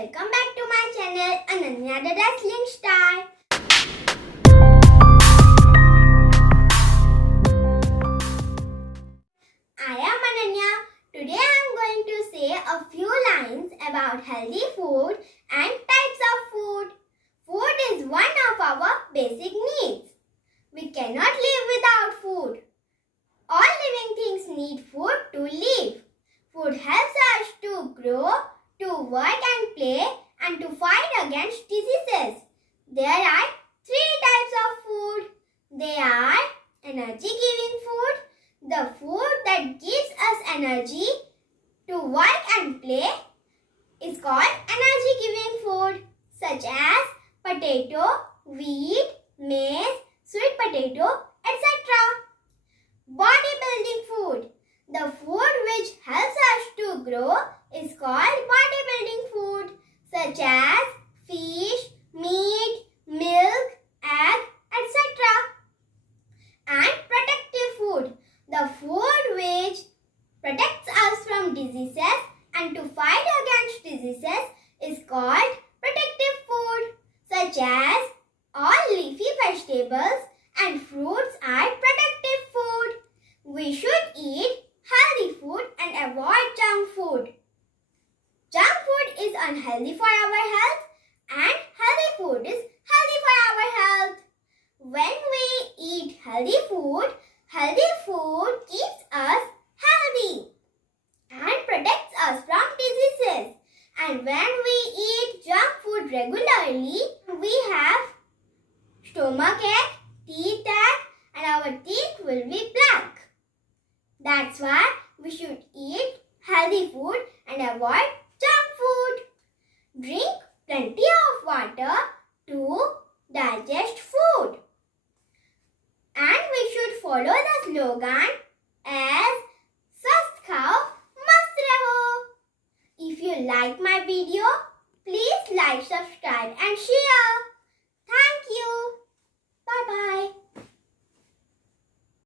Welcome back to my channel Ananya the Wrestling Star. I am Ananya. Today I am going to say a few lines about healthy food and types of food. Food is one of our basic needs. We cannot live without food. All living things need food to live. Food helps us to grow, to work and play, and to fight against diseases. There are three types of food. They are energy-giving food, the food that gives us energy to work and play is called energy-giving food, such as potato, wheat, maize, sweet potato, etc. Bodybuilding food. The food which helps us to grow is called bodybuilding food, such as fish, meat, milk, egg, etc. And protective food. The food which protects us from diseases and to fight against diseases is called protective food, such as all leafy vegetables and fruits are protective food. We should eat healthy food and avoid junk food. Junk food is unhealthy for our health and healthy food is healthy for our health. When we eat healthy food keeps us healthy and protects us from diseases. And when we eat junk food regularly, we have stomachache, teeth ache, and our teeth will be black. That's why we should eat healthy food and avoid junk food. Drink plenty of water to digest food. And we should follow the slogan as Swasth Khao Mast Raho. If you like my video, please like, subscribe and share. Thank you. Bye-bye.